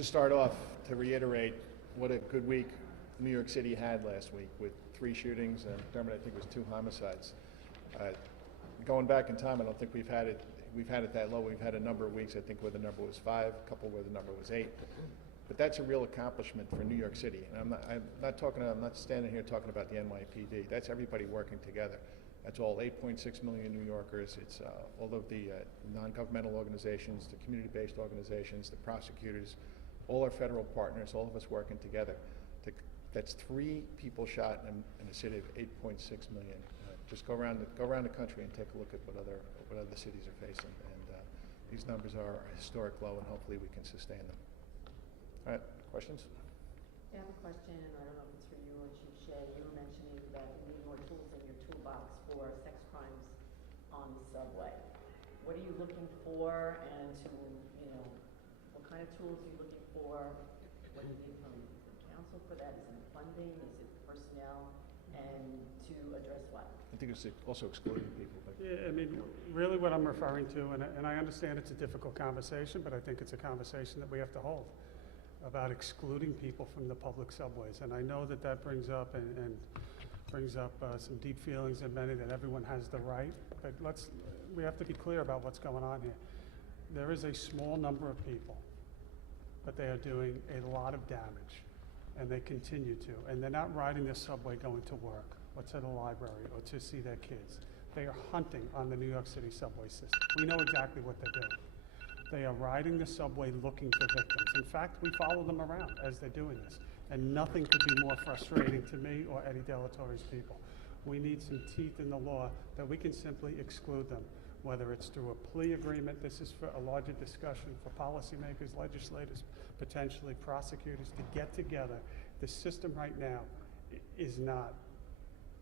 to start off, to reiterate what a good week New York City had last week with 3 shootings and Dermot, I think it was 2 homicides. Going back in time, I don't think we've had it that low. We've had a number of weeks, I think, where the number was 5, a couple where the number was 8. But that's a real accomplishment for New York City. And I'm not standing here talking about the NYPD. That's everybody working together. That's all 8.6 million New Yorkers. It's all of the non-governmental organizations, the community-based organizations, the prosecutors, all our federal partners, all of us working together. That's 3 people shot in a city of 8.6 million. Just go around the country and take a look at what other cities are facing. And these numbers are historic low, and hopefully we can sustain them. All right, questions? I have a question, and I don't know if it's for you or Chief Shea. You were mentioning that you need more tools in your toolbox for sex crimes on the subway. What are you looking for, and what kind of tools are you looking for? What do you need from council for that? Is it funding? Is it personnel? And to address what? I think it's also excluding people. Yeah, I mean, really what I'm referring to, and I understand it's a difficult conversation, but I think it's a conversation that we have to hold about excluding people from the public subways. And I know that brings up and brings up some deep feelings in many, that everyone has the right, but we have to be clear about what's going on here. There is a small number of people, but they are doing a lot of damage, and they continue to. And they're not riding the subway going to work or to the library or to see their kids. They are hunting on the New York City subway system. We know exactly what they're doing. They are riding the subway looking for victims. In fact, we follow them around as they're doing this. And nothing could be more frustrating to me or Eddie Delatorre's people. We need some teeth in the law that we can simply exclude them, whether it's through a plea agreement. This is for a larger discussion for policymakers, legislators, potentially prosecutors, to get together. The system right now is not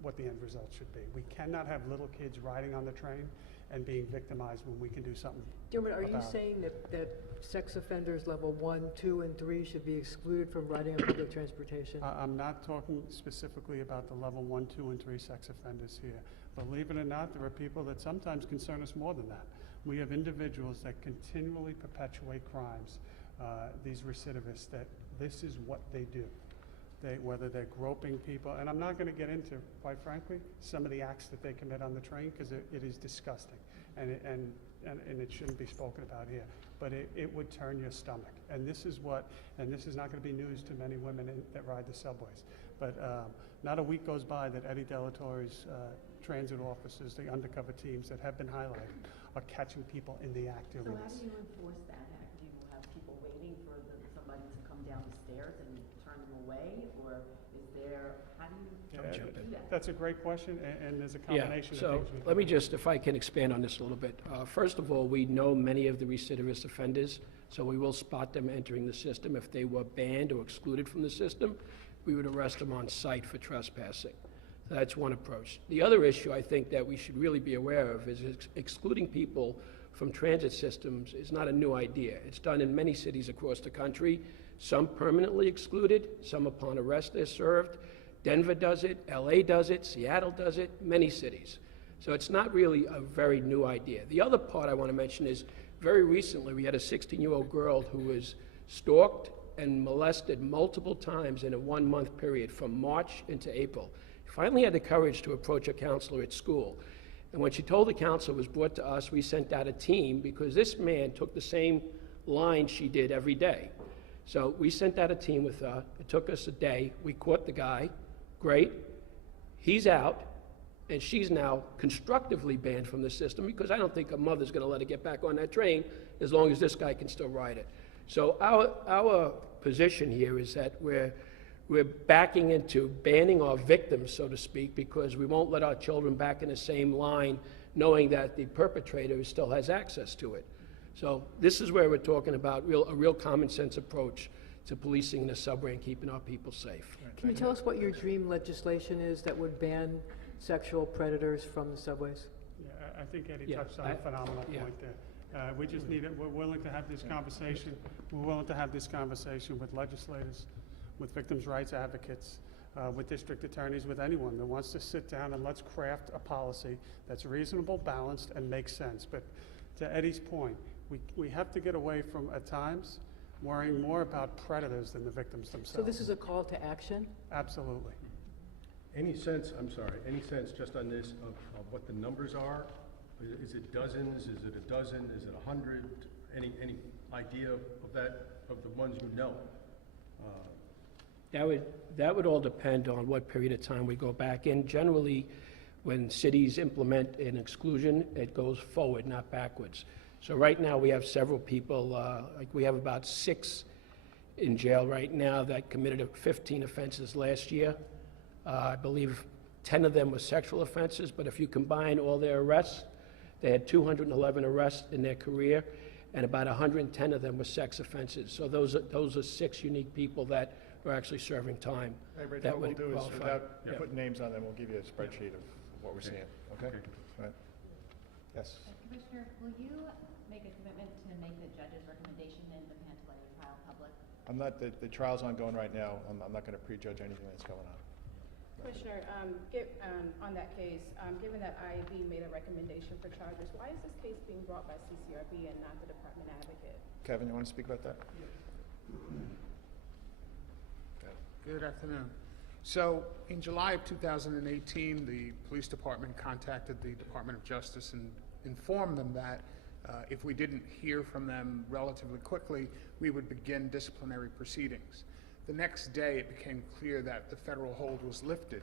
what the end result should be. We cannot have little kids riding on the train and being victimized when we can do something. Dermot, are you saying that sex offenders level 1, 2, and 3 should be excluded from riding on public transportation? I'm not talking specifically about the level 1, 2, and 3 sex offenders here. Believe it or not, there are people that sometimes concern us more than that. We have individuals that continually perpetuate crimes, these recidivists, that this is what they do. Whether they're groping people, and I'm not going to get into, quite frankly, some of the acts that they commit on the train, because it is disgusting, and it shouldn't be spoken about here. But it would turn your stomach, and this is not going to be news to many women that ride the subways. But not a week goes by that Eddie Delatorre's transit officers, the undercover teams that have been highlighted, are catching people in the act doing this. So how do you enforce that act? Do you have people waiting for somebody to come down the stairs and turn them away, or is there, how do you do that? That's a great question, and there's a combination of things. So let me just, if I can expand on this a little bit. First of all, we know many of the recidivist offenders, so we will spot them entering the system. If they were banned or excluded from the system, we would arrest them on site for trespassing. So that's one approach. The other issue I think that we should really be aware of is excluding people from transit systems is not a new idea. It's done in many cities across the country. Some permanently excluded, some upon arrest they're served. Denver does it, LA does it, Seattle does it, many cities. So it's not really a very new idea. The other part I want to mention is very recently we had a 16-year-old girl who was stalked and molested multiple times in a 1-month period from March into April. She finally had the courage to approach a counselor at school. And when she told the counselor, it was brought to us, we sent out a team because this man took the same line she did every day. So we sent out a team with her. It took us a day. We caught the guy. Great. He's out, and she's now constructively banned from the system because I don't think her mother's going to let her get back on that train as long as this guy can still ride it. So our position here is that we're backing into banning our victims, so to speak, because we won't let our children back in the same line knowing that the perpetrator still has access to it. So this is where we're talking about a real common sense approach to policing the subway and keeping our people safe. Can you tell us what your dream legislation is that would ban sexual predators from the subways? Yeah, I think Eddie touched on a phenomenal point there. We just need it. We're willing to have this conversation. We're willing to have this conversation with legislators, with victims' rights advocates, with district attorneys, with anyone that wants to sit down and let's craft a policy that's reasonable, balanced, and makes sense. But to Eddie's point, we have to get away from, at times, worrying more about predators than the victims themselves. So this is a call to action? Absolutely. Any sense, I'm sorry, any sense just on this of what the numbers are? Is it dozens, is it a dozen, is it 100? Any idea of that, of the ones you know? That would all depend on what period of time we go back in. Generally, when cities implement an exclusion, it goes forward, not backwards. So right now, we have several people, like we have about 6 in jail right now that committed 15 offenses last year. I believe 10 of them were sexual offenses, but if you combine all their arrests, they had 211 arrests in their career, and about 110 of them were sex offenses. So those are 6 unique people that are actually serving time. Hey, Rich, That what we'll would do is, qualify. without Yeah. putting names on them, we'll give you a spreadsheet of what we're seeing, okay? Okay. All right. Yes? Commissioner, will you make a commitment to make the judge's recommendation in the Pantaleo trial public? I'm not, the trial's ongoing right now. I'm not going to prejudge anything that's going on. Commissioner, on that case, given that IAB made a recommendation for charges, why is this case being brought by CCRB and not the Department Advocate? Kevin, you want to speak about that? Good afternoon. So, in July of 2018, the police department contacted the Department of Justice and informed them that if we didn't hear from them relatively quickly, we would begin disciplinary proceedings. The next day, it became clear that the federal hold was lifted.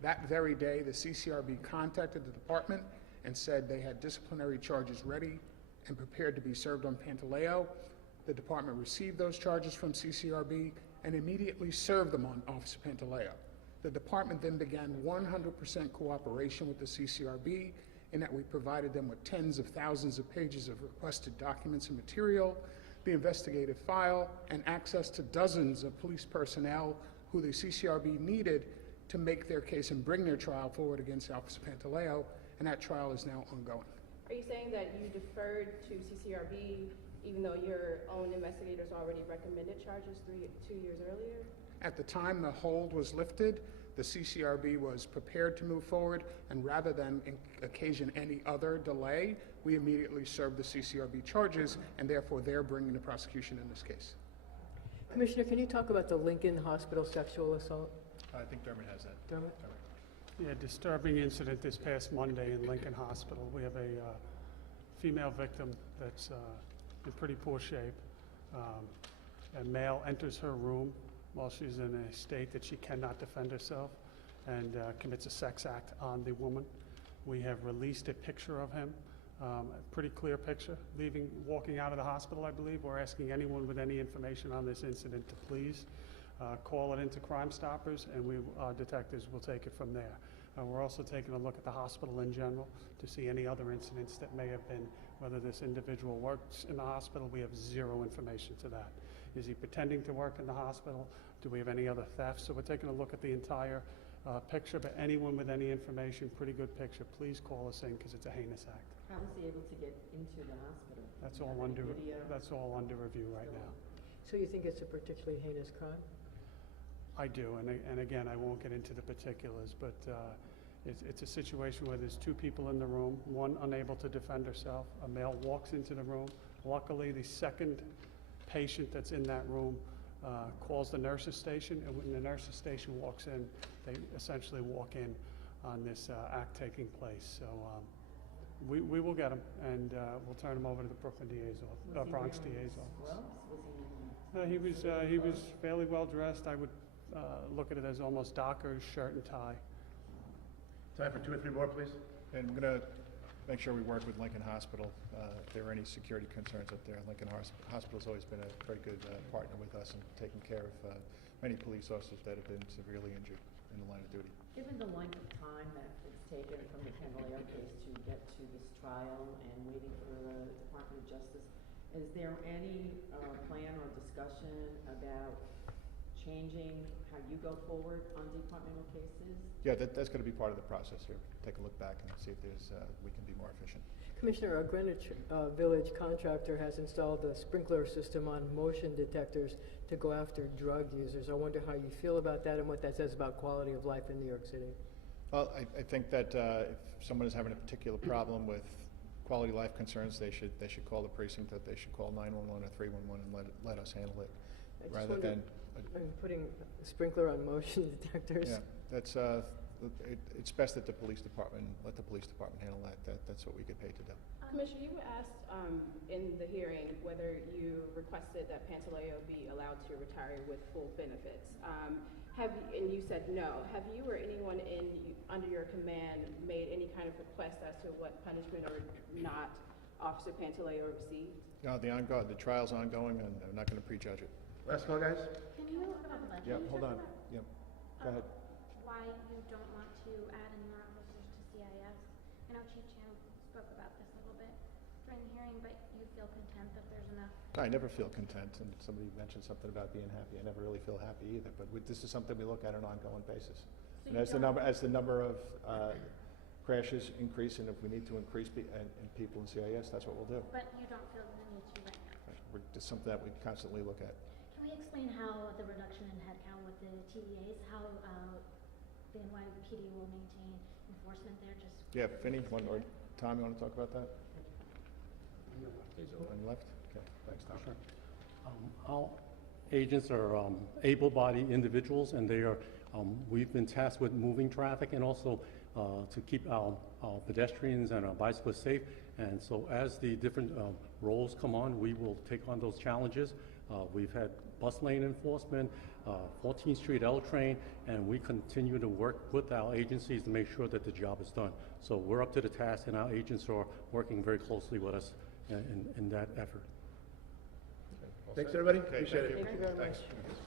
That very day, the CCRB contacted the department and said they had disciplinary charges ready and prepared to be served on Pantaleo. The department received those charges from CCRB and immediately served them on Officer Pantaleo. The department then began 100% cooperation with the CCRB in that we provided them with tens of thousands of pages of requested documents and material, the investigative file, and access to dozens of police personnel who the CCRB needed to make their case and bring their trial forward against Officer Pantaleo, and that trial is now ongoing. Are you saying that you deferred to CCRB even though your own investigators already recommended charges 2 years earlier? At the time the hold was lifted, the CCRB was prepared to move forward, and rather than occasion any other delay, we immediately served the CCRB charges, and therefore they're bringing the prosecution in this case. Commissioner, can you talk about the Lincoln Hospital sexual assault? I think Dermot has that. Dermot? Yeah, disturbing incident this past Monday in Lincoln Hospital. We have a female victim that's in pretty poor shape. A male enters her room while she's in a state that she cannot defend herself and commits a sex act on the woman. We have released a picture of him, a pretty clear picture, walking out of the hospital, I believe. We're asking anyone with any information on this incident to please call it into Crime Stoppers, and detectives will take it from there. We're also taking a look at the hospital in general to see any other incidents that may have been, whether this individual works in the hospital. We have zero information to that. Is he pretending to work in the hospital? Do we have any other thefts? So we're taking a look at the entire picture, but anyone with any information, pretty good picture, please call us in because it's a heinous act. How was he able to get into the hospital? That's Do you all have any under, video? that's all under review right now. So you think it's a particularly heinous crime? I do, and again, I won't get into the particulars, but it's a situation where there's 2 people in the room, one unable to defend herself. A male walks into the room. Luckily, the second patient that's in that room calls the nurse's station, and when the nurse's station walks in, they essentially walk in on this act taking place. So we will get him, and we'll turn him over to the Brooklyn DA's office, Bronx DA's office. Gloves? Was he in? He was fairly well dressed. I would look at it as almost Dockers, shirt and tie. Time for 2 or 3 more, please. And we're going to make sure we work with Lincoln Hospital if there are any security concerns up there. Lincoln Hospital's always been a very good partner with us in taking care of many police officers that have been severely injured in the line of duty. Given the length of time that it's taken from the Pantaleo case to get to this trial and waiting for the Department of Justice, is there any plan or discussion about changing how you go forward on departmental cases? Yeah, that's going to be part of the process here. Take a look back and see if we can be more efficient. Commissioner, a Greenwich Village contractor has installed a sprinkler system on motion detectors to go after drug users. I wonder how you feel about that and what that says about quality of life in New York City. Well, I think that if someone is having a particular problem with quality of life concerns, they should call the precinct, that they should call 911 or 311 and let us handle it, I just rather wonder, than, putting a sprinkler on motion detectors. yeah, that's, it's best that let the police department handle that. That's what we get paid to do. Commissioner, you were asked in the hearing whether you requested that Pantaleo be allowed to retire with full benefits. And you said no. Have you or anyone under your command made any kind of request as to what punishment or not Officer Pantaleo received? No, the trial's ongoing, and I'm not going to prejudge it. Last call, guys? Can you talk about the Yeah, hold on. Yeah, go ahead. why you don't want to add any more officers to CIS? I know Chief Chan spoke about this a little bit during the hearing, but you feel content that there's enough? I never feel content, and somebody mentioned something about being happy. I never really feel happy either, but this is something we look at on an ongoing basis. So And you as the don't- number of crashes increase, and if we need to increase and people in CIS, that's what we'll do. But you don't feel the need to right now? It's something that we constantly look at. Can we explain how the reduction in headcount with the TDAs, how the NYPD will maintain enforcement there, just? Yeah, Vinnie, or Tom, you want to talk about that? On left? Okay, thanks, Tom. Sure. Our agents are able-bodied individuals, and they are, we've been tasked with moving traffic and also to keep our pedestrians and our bicyclists safe. And so as the different roles come on, we will take on those challenges. We've had bus lane enforcement, 14th Street L train, and we continue to work with our agencies to make sure that the job is done. So we're up to the task, and our agents are working very closely with us in that effort. Thanks, everybody. Okay, Appreciate it. thank you. Thank you very much. Thanks.